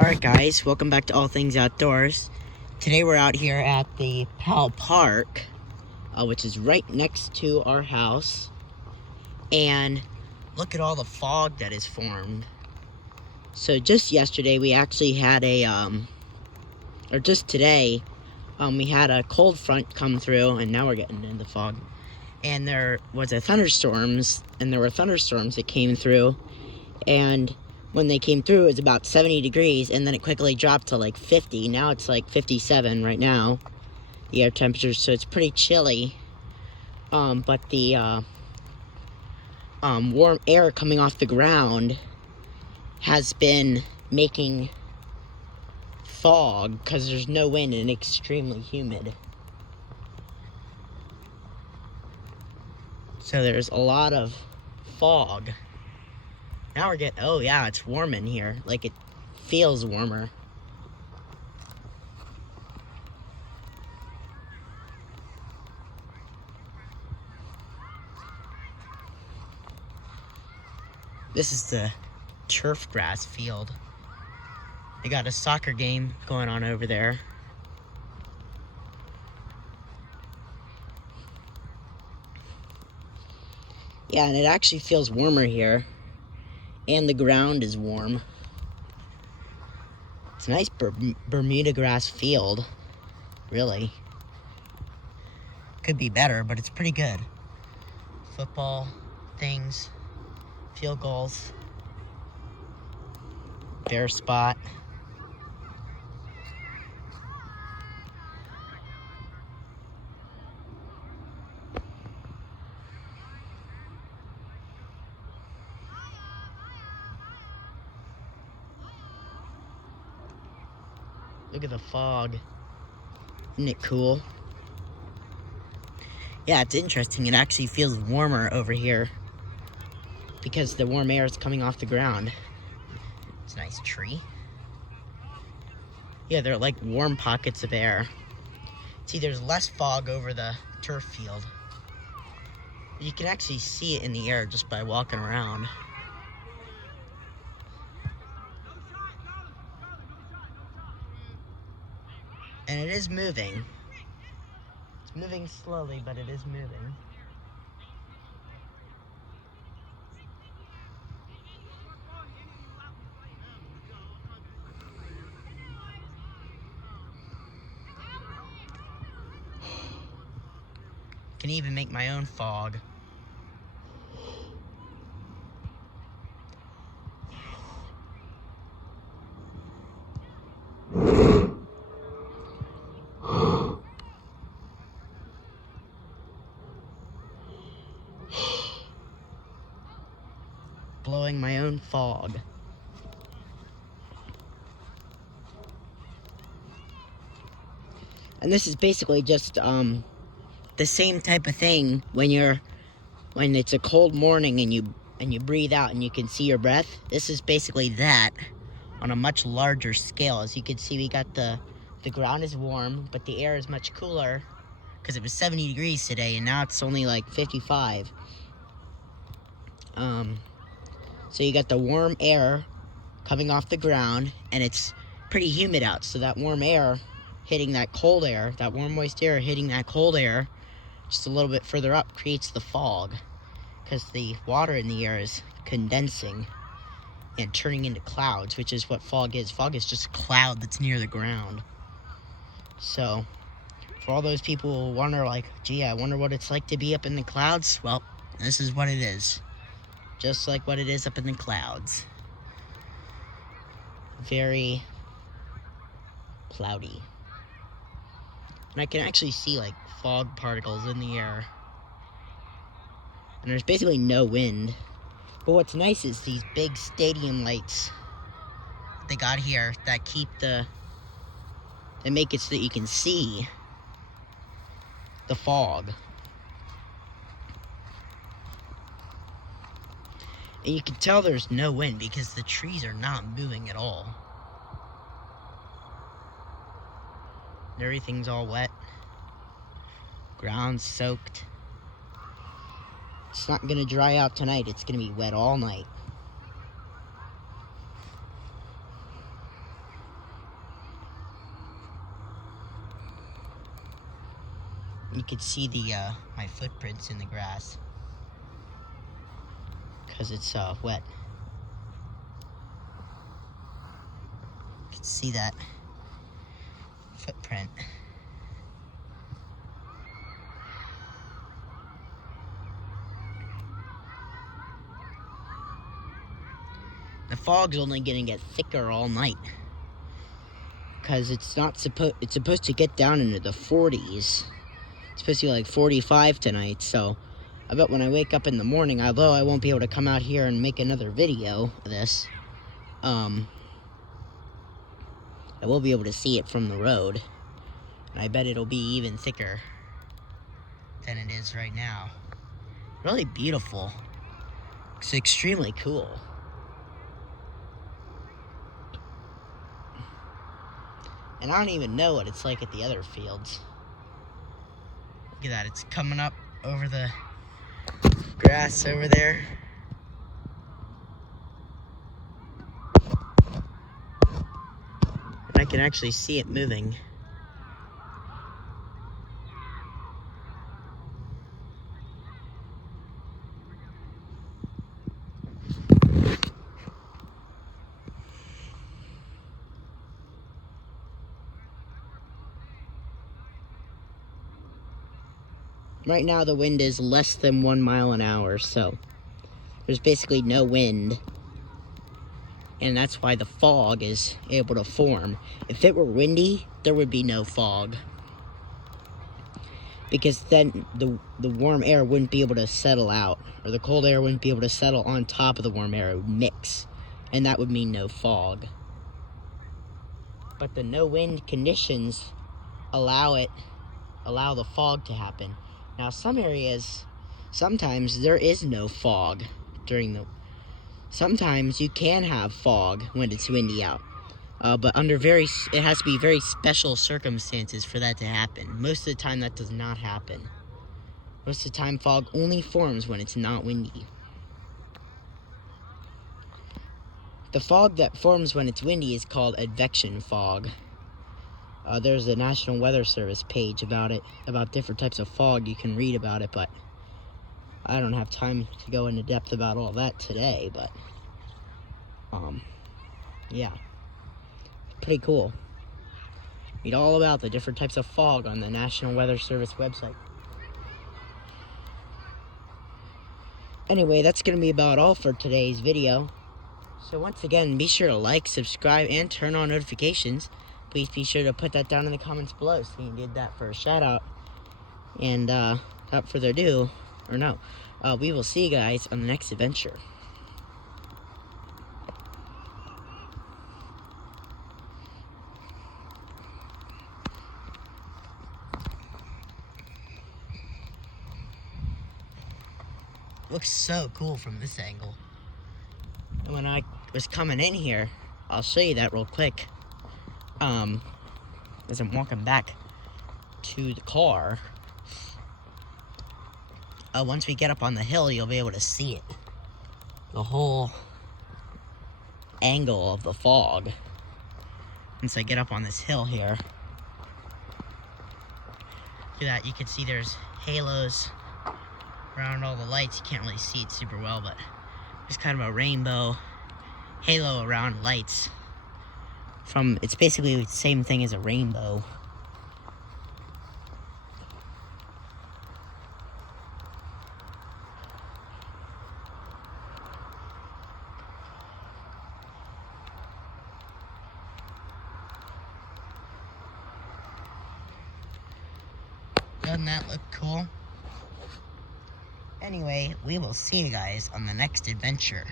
Alright guys, welcome back to All Things Outdoors. Today we're out here at the Powell Park, which is right next to our house. And look at all the fog that is formed. So just yesterday we actually had we had a cold front come through, and now we're getting into fog. And there were thunderstorms that came through, and when they came through, it was about 70 degrees, and then it quickly dropped to like 50. Now it's like 57 right now, the air temperature, so it's pretty chilly. But the warm air coming off the ground has been making fog because there's no wind and extremely humid. So there's a lot of fog. Now we're getting, oh yeah, it's warm in here. Like, it feels warmer. This is the turf grass field. They got a soccer game going on over there. Yeah, and it actually feels warmer here. And the ground is warm. It's a nice Bermuda grass field, really. Could be better, but it's pretty good. Football things, field goals, bear spot. Look at the fog. Isn't it cool? Yeah, it's interesting. It actually feels warmer over here because the warm air is coming off the ground. It's a nice tree. Yeah, they're like warm pockets of air. See, there's less fog over the turf field. You can actually see it in the air just by walking around. And it is moving. It's moving slowly, but it is moving. Can even make my own fog. Blowing my own fog. And this is basically just the same type of thing when it's a cold morning and you breathe out and you can see your breath. This is basically that on a much larger scale. As you can see, we got the ground is warm, but the air is much cooler because it was 70 degrees today and now it's only like 55. So you got the warm air coming off the ground, and it's pretty humid out, so that warm air hitting that cold air, that warm moist air hitting that cold air just a little bit further up creates the fog, because the water in the air is condensing and turning into clouds, which is what fog is. Fog is just a cloud that's near the ground. So for all those people who wonder, like, gee, I wonder what it's like to be up in the clouds, well, this is what it is. Just like what it is up in the clouds. Very cloudy. And I can actually see like fog particles in the air. And there's basically no wind. But what's nice is these big stadium lights they got here that make it so that you can see the fog. And you can tell there's no wind because the trees are not moving at all. Everything's all wet. Ground's soaked. It's not gonna dry out tonight. It's gonna be wet all night. You can see the my footprints in the grass because it's wet. You can see that footprint. The fog's only gonna get thicker all night because it's supposed to get down into the 40s. It's supposed to be like 45 tonight, so I bet when I wake up in the morning, although I won't be able to come out here and make another video of this, I will be able to see it from the road. And I bet it'll be even thicker than it is right now. Really beautiful. It's extremely cool. And I don't even know what it's like at the other fields. Look at that, it's coming up over the grass over there. And I can actually see it moving. Right now the wind is less than 1 mile an hour, so there's basically no wind. And that's why the fog is able to form. If it were windy, there would be no fog. Because then the warm air wouldn't be able to settle out, or the cold air wouldn't be able to settle on top of the warm air. It would mix, and that would mean no fog. But the no wind conditions allow the fog to happen. Now, some areas, sometimes there is no fog sometimes you can have fog when it's windy out. But it has to be very special circumstances for that to happen. Most of the time, that does not happen. Most of the time, fog only forms when it's not windy. The fog that forms when it's windy is called advection fog. There's a National Weather Service page about it, about different types of fog. You can read about it, but I don't have time to go into depth about all that today, but, yeah. Pretty cool. Read all about the different types of fog on the National Weather Service website. Anyway, that's going to be about all for today's video. So once again, be sure to like, subscribe, and turn on notifications. Please be sure to put that down in the comments below so you did that for a shout out. And without further ado, we will see you guys on the next adventure. Looks so cool from this angle. And when I was coming in here, I'll show you that real quick. As I'm walking back to the car, once we get up on the hill, you'll be able to see it. The whole angle of the fog. Once I get up on this hill here. Look at that, you can see there's halos around all the lights. You can't really see it super well, but there's kind of a rainbow halo around lights. It's basically the same thing as a rainbow. Doesn't that look cool? Anyway, we will see you guys on the next adventure.